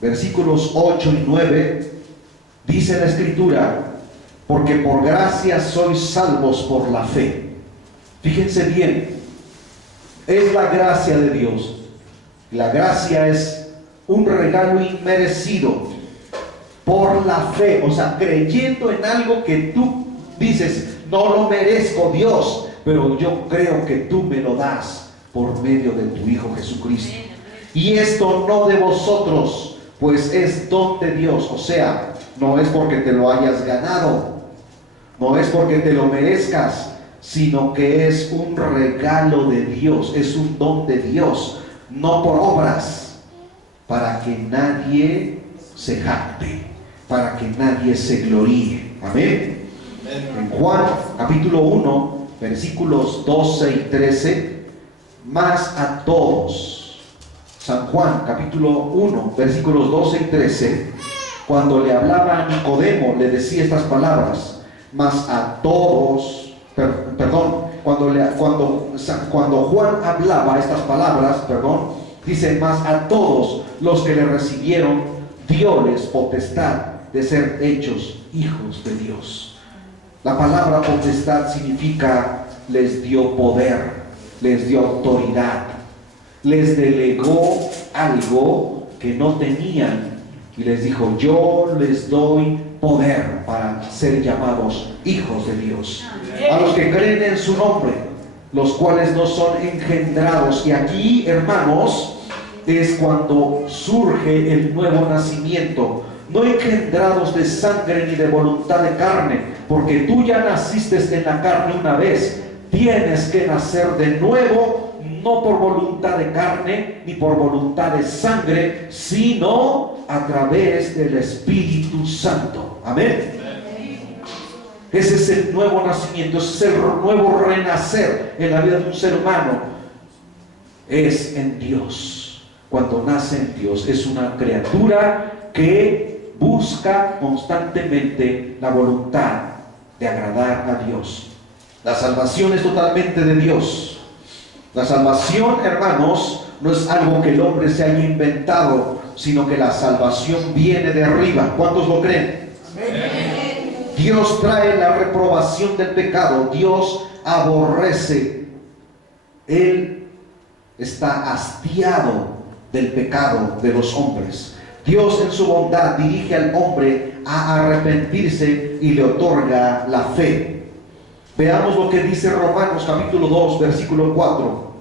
versículos 8 y 9, dice la Escritura: porque por gracia sois salvos por la fe. Fíjense bien, es la gracia de Dios. La gracia es un regalo inmerecido por la fe, o sea, creyendo en algo que tú dices, no lo merezco, Dios, pero yo creo que tú me lo das por medio de tu Hijo Jesucristo. Y esto no de vosotros, pues es don de Dios. O sea, no es porque te lo hayas ganado, no es porque te lo merezcas, sino que es un regalo de Dios, es un don de Dios, no por obras, para que nadie se jacte, para que nadie se gloríe. Amén. En Juan capítulo 1, versículos 12 y 13, más a todos. San Juan capítulo 1, versículos 12 y 13, cuando le hablaba a Nicodemo, le decía estas palabras: más a todos, cuando Juan hablaba estas palabras, dice: más a todos los que le recibieron, dióles potestad de ser hechos hijos de Dios. La palabra potestad significa les dio poder, les dio autoridad, les delegó algo que no tenían y les dijo: yo les doy poder para ser llamados hijos de Dios. A los que creen en su nombre, los cuales no son engendrados. Y aquí, hermanos, es cuando surge el nuevo nacimiento. No engendrados de sangre ni de voluntad de carne, porque tú ya naciste en la carne una vez. Tienes que nacer de nuevo, no por voluntad de carne ni por voluntad de sangre, sino a través del Espíritu Santo. Amén. Ese es el nuevo nacimiento, ese es el nuevo renacer en la vida de un ser humano. Es en Dios. Cuando nace en Dios, es una criatura que busca constantemente la voluntad de agradar a Dios. La salvación es totalmente de Dios. La salvación, hermanos, no es algo que el hombre se haya inventado, sino que la salvación viene de arriba. ¿Cuántos lo creen? Amén. Dios trae la reprobación del pecado. Dios aborrece. Él está hastiado del pecado de los hombres. Dios en su bondad dirige al hombre a arrepentirse y le otorga la fe. Veamos lo que dice Romanos capítulo 2, versículo 4.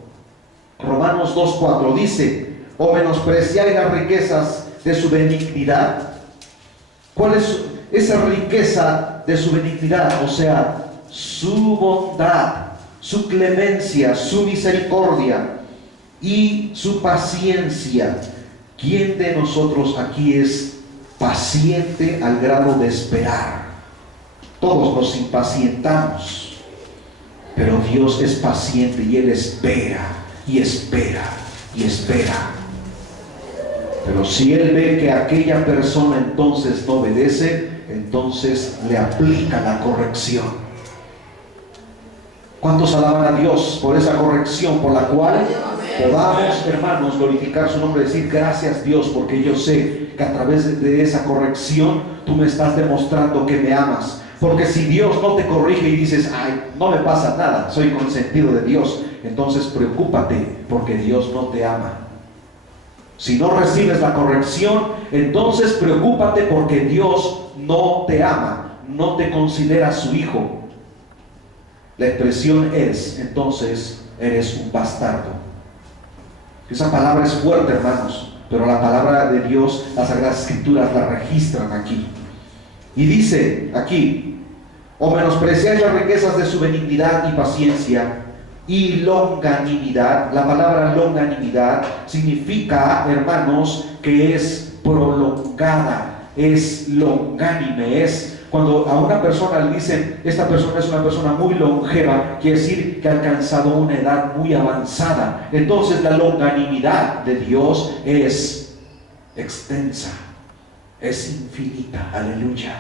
Romanos 2, 4 dice: ¿o menospreciáis las riquezas de su benignidad? ¿Cuál es esa riqueza de su benignidad? O sea, su bondad, su clemencia, su misericordia y su paciencia. ¿Quién de nosotros aquí es paciente al grado de esperar? Todos nos impacientamos, pero Dios es paciente y Él espera y espera y espera. Pero si Él ve que aquella persona entonces no obedece, entonces le aplica la corrección. ¿Cuántos alaban a Dios por esa corrección por la cual podamos, hermanos, glorificar su nombre, decir: gracias, Dios, porque yo sé que a través de esa corrección tú me estás demostrando que me amas? Porque si Dios no te corrige y dices: ay, no me pasa nada, soy consentido de Dios, entonces preocúpate, porque Dios no te ama. Si no recibes la corrección, entonces preocúpate, porque Dios no te ama, no te considera su hijo. La expresión es, entonces, eres un bastardo. Esa palabra es fuerte, hermanos, pero la palabra de Dios, las Sagradas Escrituras la registran aquí. Y dice aquí: o menospreciáis las riquezas de su benignidad y paciencia y longanimidad. La palabra longanimidad significa, hermanos, que es prolongada, es longánime, es cuando a una persona le dicen: esta persona es una persona muy longeva, quiere decir que ha alcanzado una edad muy avanzada. Entonces la longanimidad de Dios es extensa, es infinita. Aleluya.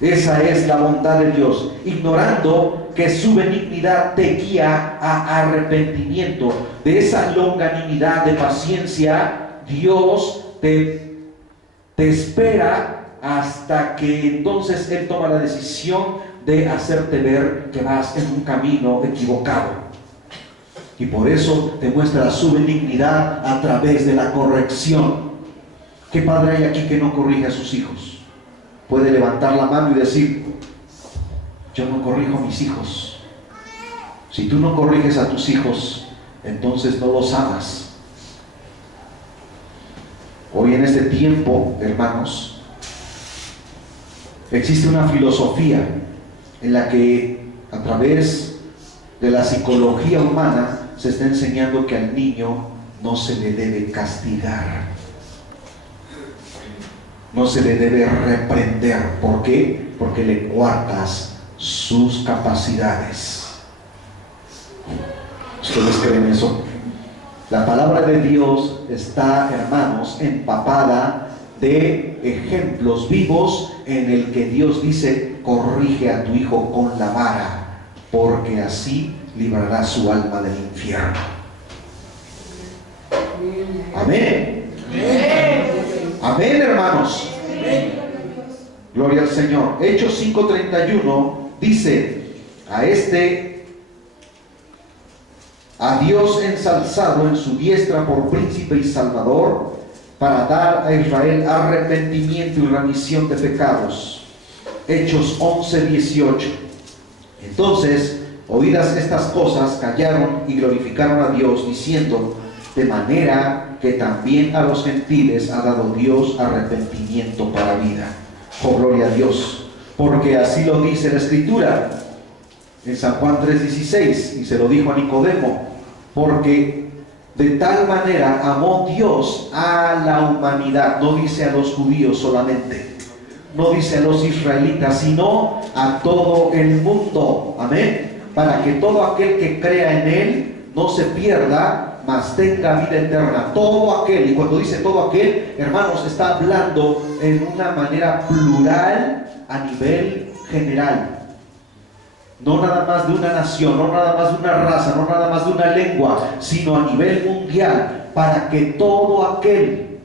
Esa es la bondad de Dios, ignorando que su benignidad te guía a arrepentimiento. De esa longanimidad, de paciencia, Dios te te espera hasta que entonces Él toma la decisión de hacerte ver que vas en un camino equivocado. Y por eso te muestra su benignidad a través de la corrección. ¿Qué padre hay aquí que no corrige a sus hijos? Puede levantar la mano y decir: yo no corrijo a mis hijos. Si tú no corriges a tus hijos, entonces no los amas. Hoy en este tiempo, hermanos, existe una filosofía en la que a través de la psicología humana se está enseñando que al niño no se le debe castigar, no se le debe reprender. ¿Por qué? Porque le coartas sus capacidades. ¿Ustedes creen eso? La palabra de Dios está, hermanos, empapada de ejemplos vivos en el que Dios dice: corrige a tu hijo con la vara, porque así librará su alma del infierno. Amén. Amén, hermanos. Gloria al Señor. Hechos 5:31 dice: a Dios ensalzado en su diestra por príncipe y salvador, para dar a Israel arrepentimiento y remisión de pecados. Hechos 11:18. Entonces, oídas estas cosas, callaron y glorificaron a Dios, diciendo: de manera que también a los gentiles ha dado Dios arrepentimiento para vida. Oh, gloria a Dios, porque así lo dice la Escritura en San Juan 3:16, y se lo dijo a Nicodemo: porque de tal manera amó Dios a la humanidad. No dice a los judíos solamente, no dice a los israelitas, sino a todo el mundo. Amén. Para que todo aquel que crea en Él no se pierda, mas tenga vida eterna. Todo aquel, y cuando dice todo aquel, hermanos, está hablando en una manera plural a nivel general. No nada más de una nación, no nada más de una raza, no nada más de una lengua, sino a nivel mundial, para que todo aquel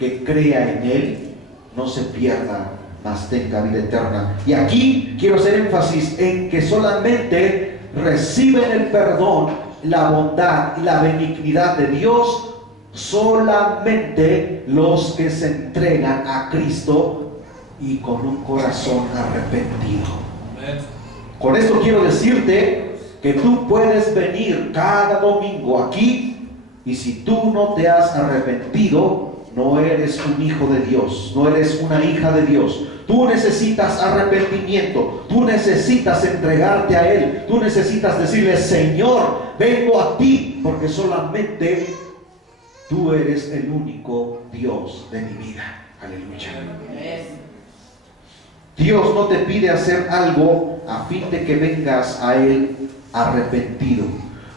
que crea en Él no se pierda, mas tenga vida eterna. Y aquí quiero hacer énfasis en que solamente reciben el perdón, la bondad y la benignidad de Dios solamente los que se entregan a Cristo y con un corazón arrepentido. Con esto quiero decirte que tú puedes venir cada domingo aquí, y si tú no te has arrepentido, no eres un hijo de Dios, no eres una hija de Dios. Tú necesitas arrepentimiento, tú necesitas entregarte a Él, tú necesitas decirle: Señor, vengo a ti, porque solamente tú eres el único Dios de mi vida. Aleluya. Dios no te pide hacer algo a fin de que vengas a Él arrepentido.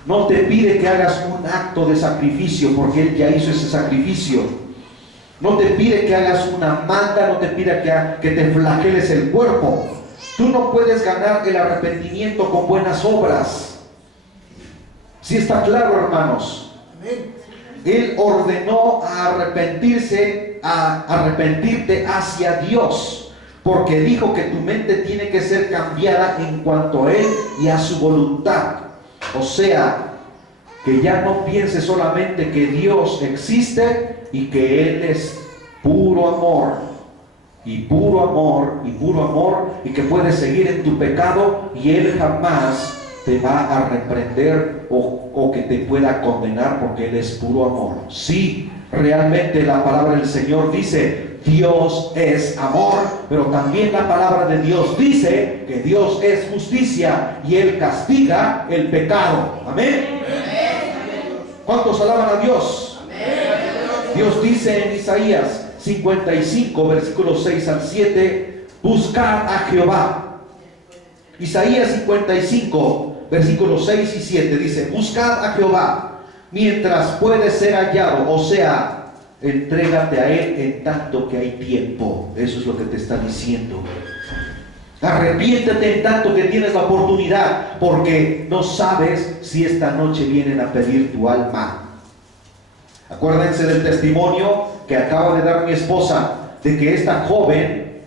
No te pide que hagas un acto de sacrificio, porque Él ya hizo ese sacrificio. No te pide que hagas una manda, no te pide que te flageles el cuerpo. Tú no puedes ganar el arrepentimiento con buenas obras. ¿Sí está claro, hermanos? Él ordenó a arrepentirte hacia Dios, porque dijo que tu mente tiene que ser cambiada en cuanto a Él y a su voluntad. O sea, que ya no pienses solamente que Dios existe y que Él es puro amor, y puro amor, y puro amor, y que puedes seguir en tu pecado y Él jamás te va a reprender o que te pueda condenar, porque Él es puro amor. Sí, realmente la palabra del Señor dice: Dios es amor, pero también la palabra de Dios dice que Dios es justicia y Él castiga el pecado. Amén. ¿Cuántos alaban a Dios? Dios dice en Isaías 55, versículos 6 al 7: buscad a Jehová. Isaías 55, versículos 6 y 7 dice: buscad a Jehová mientras puede ser hallado. O sea, entrégate a Él en tanto que hay tiempo. Eso es lo que te está diciendo. Arrepiéntete en tanto que tienes la oportunidad, porque no sabes si esta noche vienen a pedir tu alma. Acuérdense del testimonio que acaba de dar mi esposa. de que esta joven,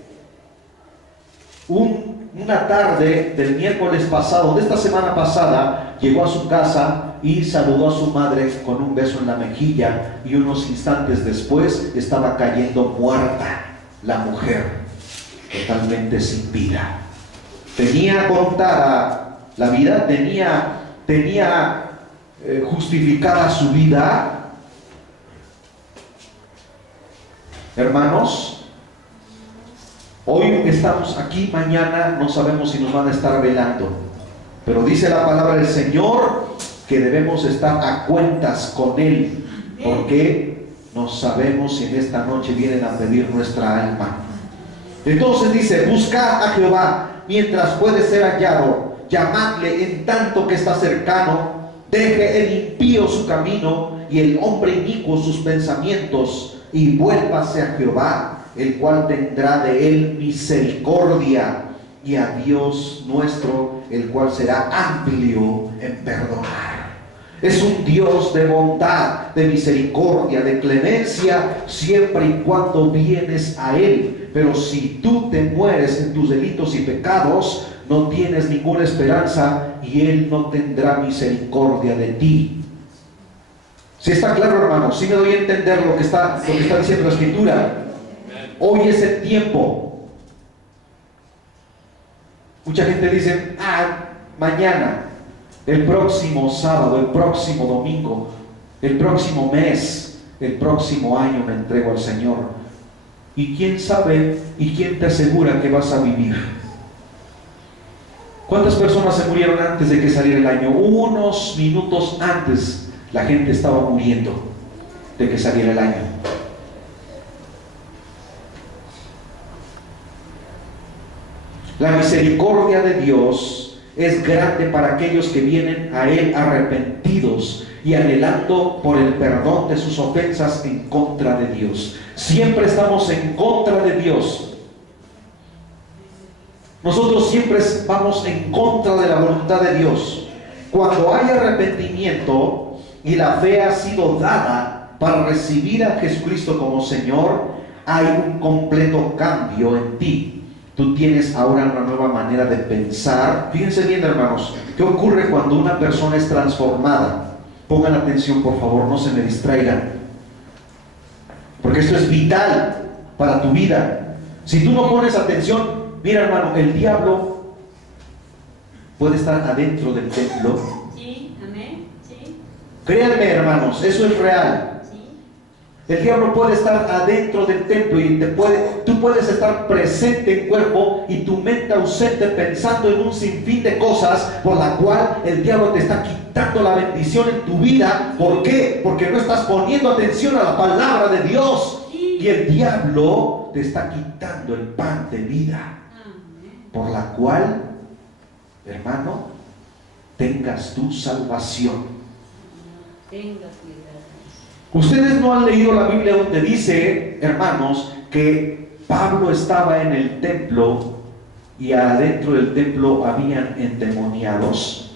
una tarde del miércoles pasado, de esta semana pasada, llegó a su casa y saludó a su madre con un beso en la mejilla, y unos instantes después estaba cayendo muerta la mujer, totalmente sin vida. Tenía contada la vida, tenía justificada su vida. Hermanos, hoy estamos aquí, mañana no sabemos si nos van a estar velando, pero dice la palabra del Señor que debemos estar a cuentas con Él, porque no sabemos si en esta noche vienen a pedir nuestra alma. Entonces dice: buscad a Jehová mientras puede ser hallado, llamadle en tanto que está cercano. Deje el impío su camino y el hombre inicuo sus pensamientos, y vuélvase a Jehová, el cual tendrá de él misericordia, y a Dios nuestro, el cual será amplio en perdonar. Es un Dios de bondad, de misericordia, de clemencia, siempre y cuando vienes a Él. Pero si tú te mueres en tus delitos y pecados, no tienes ninguna esperanza, y Él no tendrá misericordia de ti. ¿Sí está claro, hermanos? ¿Sí me doy a entender lo que está diciendo la Escritura? Hoy es el tiempo. Mucha gente dice: mañana, el próximo sábado, el próximo domingo, el próximo mes, el próximo año me entrego al Señor. ¿Y quién sabe y quién te asegura que vas a vivir? ¿Cuántas personas se murieron antes de que saliera el año? Unos minutos antes la gente estaba muriendo de que saliera el año. La misericordia de Dios es grande para aquellos que vienen a Él arrepentidos y anhelando por el perdón de sus ofensas en contra de Dios. Siempre estamos en contra de Dios. Nosotros siempre vamos en contra de la voluntad de Dios. Cuando hay arrepentimiento y la fe ha sido dada para recibir a Jesucristo como Señor, hay un completo cambio en ti. Tú tienes ahora una nueva manera de pensar. Fíjense bien, hermanos, ¿qué ocurre cuando una persona es transformada? Pongan atención, por favor, no se me distraigan, porque esto es vital para tu vida. Si tú no pones atención, mira, hermano, el diablo puede estar adentro del templo. Sí, amén, sí. Créanme, hermanos, eso es real. El diablo puede estar adentro del templo y tú puedes estar presente en cuerpo y tu mente ausente pensando en un sinfín de cosas por la cual el diablo te está quitando la bendición en tu vida. ¿Por qué? Porque no estás poniendo atención a la palabra de Dios, y el diablo te está quitando el pan de vida, por la cual, hermano, tengas tu salvación. Tengas cuidado. Ustedes no han leído la Biblia donde dice, hermanos, que Pablo estaba en el templo y adentro del templo habían endemoniados.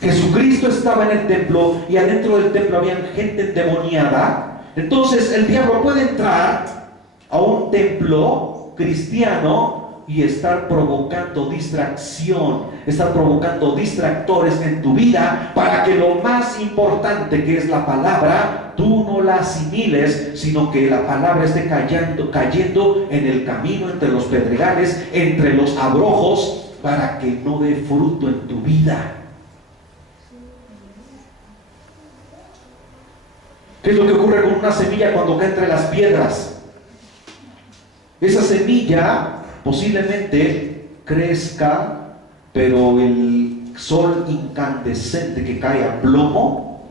Jesucristo estaba en el templo y adentro del templo habían gente endemoniada. Entonces el diablo puede entrar a un templo cristiano y estar provocando distracción, estar provocando distractores en tu vida, para que lo más importante, que es la palabra, tú no la asimiles, sino que la palabra esté cayendo en el camino, entre los pedregales, entre los abrojos, para que no dé fruto en tu vida. ¿Qué es lo que ocurre con una semilla cuando cae entre las piedras? Esa semilla posiblemente crezca, pero el sol incandescente que cae a plomo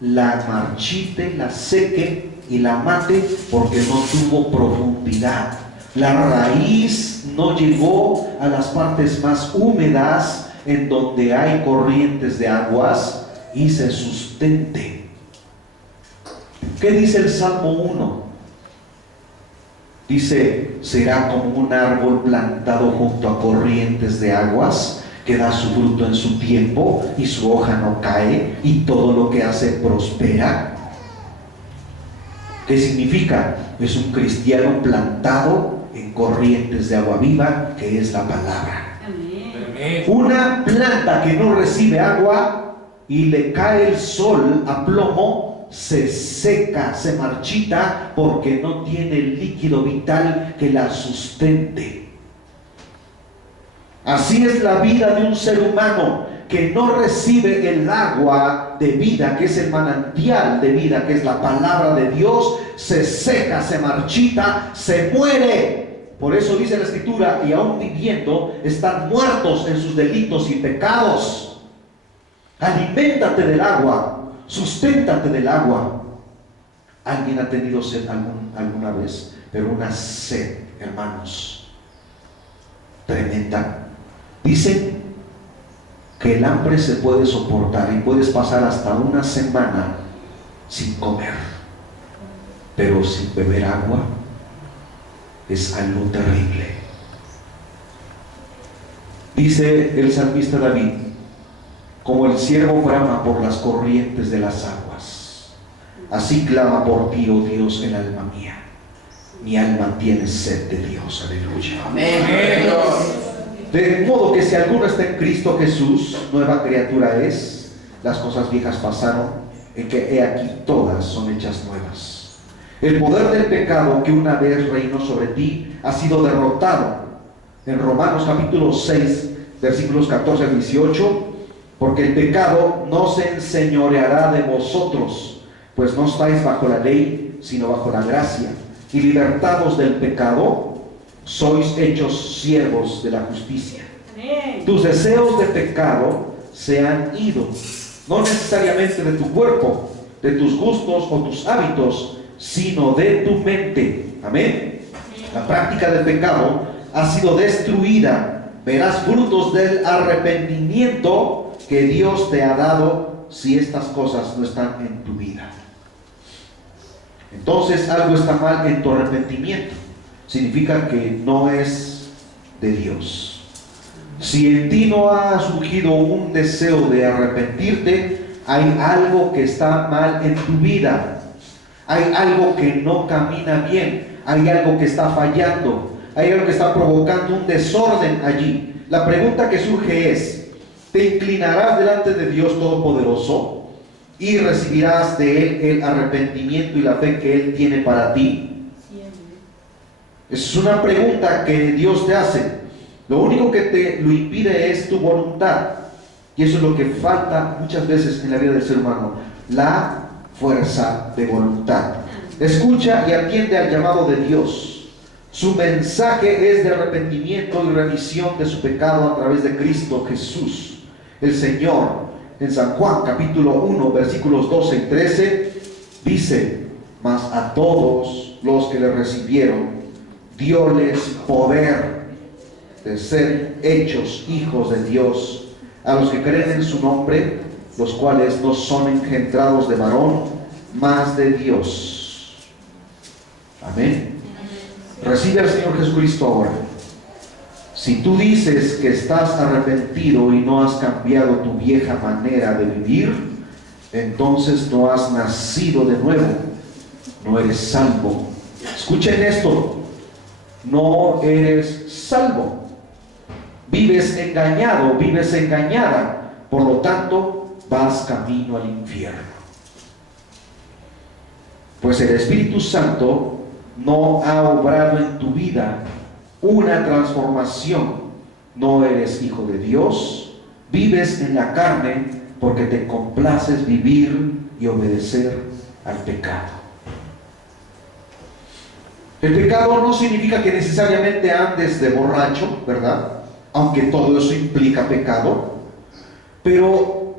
la marchite, la seque y la mate, porque no tuvo profundidad. La raíz no llegó a las partes más húmedas en donde hay corrientes de aguas y se sustente. ¿Qué dice el Salmo 1? Dice: será como un árbol plantado junto a corrientes de aguas, que da su fruto en su tiempo y su hoja no cae, y todo lo que hace prospera. ¿Qué significa? Es un cristiano plantado en corrientes de agua viva, que es la palabra. Amén. Una planta que no recibe agua y le cae el sol a plomo, se seca, se marchita, porque no tiene el líquido vital que la sustente. Así es la vida de un ser humano que no recibe el agua de vida, que es el manantial de vida, que es la palabra de Dios. Se seca, se marchita, se muere. Por eso dice la Escritura: y aún viviendo están muertos en sus delitos y pecados. Aliméntate del agua, susténtate del agua. ¿Alguien ha tenido sed alguna vez? Pero una sed, hermanos, tremenda. Dicen que el hambre se puede soportar y puedes pasar hasta una semana sin comer, pero sin beber agua es algo terrible. Dice el salmista David: como el ciervo brama por las corrientes de las aguas, así clama por ti, oh Dios, el alma mía. Mi alma tiene sed de Dios. Aleluya. Amén. De modo que si alguno está en Cristo Jesús, nueva criatura es. Las cosas viejas pasaron, en que he aquí todas son hechas nuevas. El poder del pecado que una vez reinó sobre ti ha sido derrotado. En Romanos capítulo 6, versículos 14 al 18: porque el pecado no se enseñoreará de vosotros, pues no estáis bajo la ley, sino bajo la gracia. Y libertados del pecado, sois hechos siervos de la justicia. Amén. Tus deseos de pecado se han ido, no necesariamente de tu cuerpo, de tus gustos o tus hábitos, sino de tu mente. Amén. La práctica del pecado ha sido destruida. Verás frutos del arrepentimiento que Dios te ha dado si estas cosas no están en tu vida. Entonces algo está mal en tu arrepentimiento. Significa que no es de Dios. Si en ti no ha surgido un deseo de arrepentirte, hay algo que está mal en tu vida. Hay algo que no camina bien. Hay algo que está fallando. Hay algo que está provocando un desorden allí. La pregunta que surge es: ¿te inclinarás delante de Dios Todopoderoso y recibirás de Él el arrepentimiento y la fe que Él tiene para ti? Es una pregunta que Dios te hace. Lo único que te lo impide es tu voluntad. Y eso es lo que falta muchas veces en la vida del ser humano: la fuerza de voluntad. Escucha y atiende al llamado de Dios. Su mensaje es de arrepentimiento y remisión de su pecado a través de Cristo Jesús, el Señor. En San Juan capítulo 1, versículos 12 y 13 dice: mas a todos los que le recibieron, dióles poder de ser hechos hijos de Dios, a los que creen en su nombre, los cuales no son engendrados de varón, mas de Dios. Amén. Recibe al Señor Jesucristo ahora. Si tú dices que estás arrepentido y no has cambiado tu vieja manera de vivir, entonces no has nacido de nuevo, no eres salvo. Escuchen esto: no eres salvo. Vives engañado, vives engañada, por lo tanto vas camino al infierno. Pues el Espíritu Santo no ha obrado en tu vida una transformación. No eres hijo de Dios, vives en la carne porque te complaces vivir y obedecer al pecado. El pecado no significa que necesariamente andes de borracho, ¿verdad? Aunque todo eso implica pecado. Pero,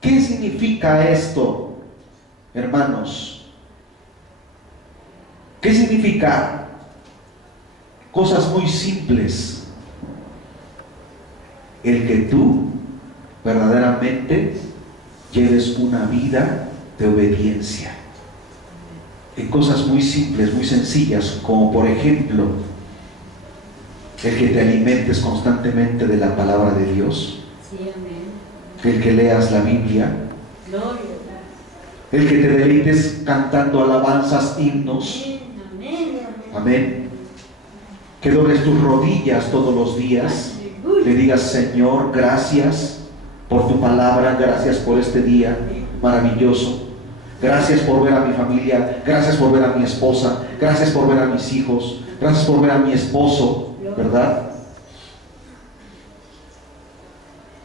¿qué significa esto, hermanos? ¿Qué significa? Cosas muy simples. El que tú verdaderamente lleves una vida de obediencia. En cosas muy simples, muy sencillas, como por ejemplo, el que te alimentes constantemente de la palabra de Dios. Sí, amén. El que leas la Biblia. Gloria. el que te deleites cantando alabanzas, himnos. Amén. Que dobles tus rodillas todos los días, le digas: Señor, gracias por tu palabra, gracias por este día maravilloso, gracias por ver a mi familia, gracias por ver a mi esposa, gracias por ver a mis hijos, gracias por ver a mi esposo, ¿verdad?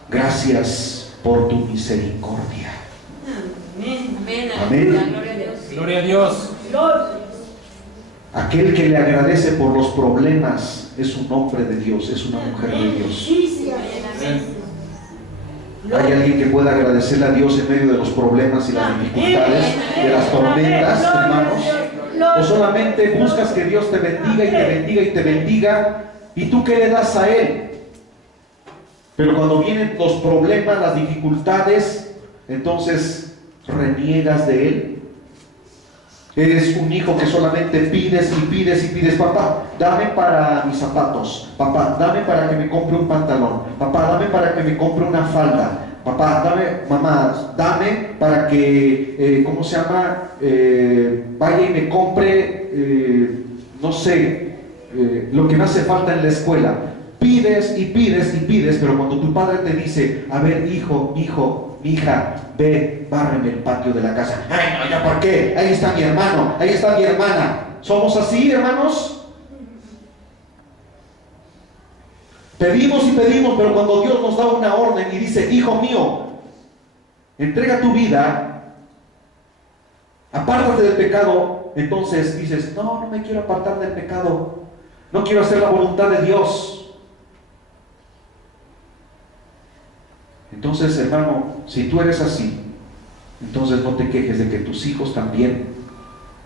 Gracias por tu misericordia. Amén. Gloria a Dios. Aquel que le agradece por los problemas es un hombre de Dios, es una mujer de Dios. ¿Hay alguien que pueda agradecerle a Dios en medio de los problemas y las dificultades, de las tormentas, hermanos? ¿O solamente buscas que Dios te bendiga y te bendiga y te bendiga, y tú qué le das a Él? Pero cuando vienen los problemas, las dificultades, entonces reniegas de Él. Eres un hijo que solamente pides y pides y pides: papá, dame para mis zapatos, papá, dame para que me compre un pantalón, papá, dame para que me compre una falda, papá, dame, mamá, dame para que, vaya y me compre, no sé, lo que me hace falta en la escuela. Pides y pides y pides, pero cuando tu padre te dice: a ver, hijo, mi hija, ve, bárreme el patio de la casa. Ay, no, ¿ya por qué? Ahí está mi hermano, ahí está mi hermana. ¿Somos así, hermanos? Pedimos y pedimos, pero cuando Dios nos da una orden y dice: hijo mío, entrega tu vida, apártate del pecado, entonces dices: no me quiero apartar del pecado, no quiero hacer la voluntad de Dios. Entonces, hermano, si tú eres así, entonces no te quejes de que tus hijos también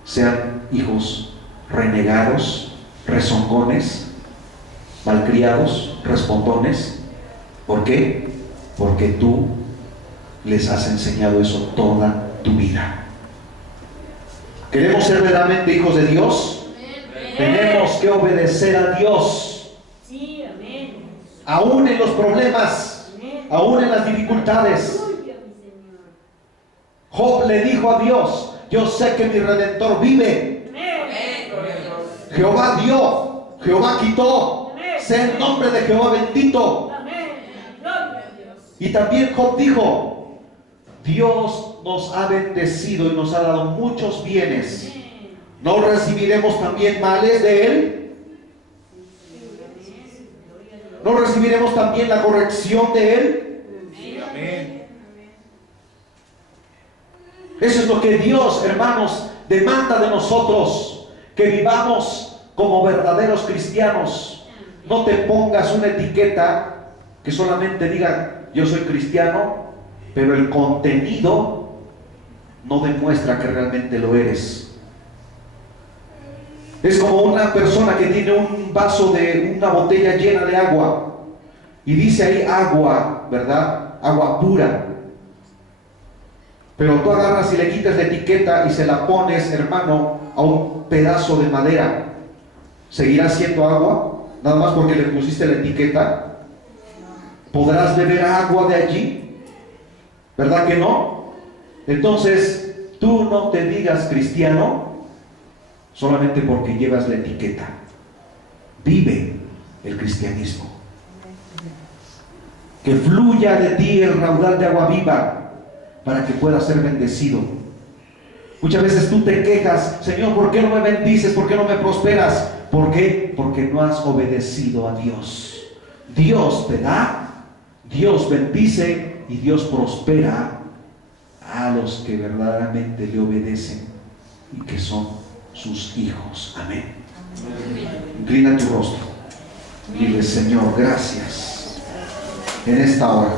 sean hijos renegados, rezongones, malcriados, respondones. ¿Por qué? Porque tú les has enseñado eso toda tu vida. ¿Queremos ser verdaderamente hijos de Dios? Amén. Tenemos que obedecer a Dios. Sí, amén. Aún en los problemas, aún en las dificultades. Job le dijo a Dios: yo sé que mi Redentor vive. Jehová dio, Jehová quitó, sea el nombre de Jehová bendito. Y también Job dijo: Dios nos ha bendecido y nos ha dado muchos bienes, ¿no recibiremos también males de Él? ¿No recibiremos también la corrección de Él? Amén. Eso es lo que Dios, hermanos, demanda de nosotros, que vivamos como verdaderos cristianos. No te pongas una etiqueta que solamente diga: yo soy cristiano, pero el contenido no demuestra que realmente lo eres. Es como una persona que tiene un vaso de una botella llena de agua y dice ahí agua, ¿verdad? Agua pura. Pero tú agarras y le quitas la etiqueta y se la pones, hermano, a un pedazo de madera. ¿Seguirá siendo agua? Nada más porque le pusiste la etiqueta. ¿Podrás beber agua de allí? ¿Verdad que no? Entonces, tú no te digas cristiano solamente porque llevas la etiqueta. Vive el cristianismo. Que fluya de ti el raudal de agua viva para que puedas ser bendecido. Muchas veces tú te quejas: Señor, ¿por qué no me bendices? ¿Por qué no me prosperas? ¿Por qué? Porque no has obedecido a Dios. Dios te da, Dios bendice y Dios prospera a los que verdaderamente le obedecen y que son sus hijos. Amén. Inclina tu rostro. Dile: Señor, gracias en esta hora.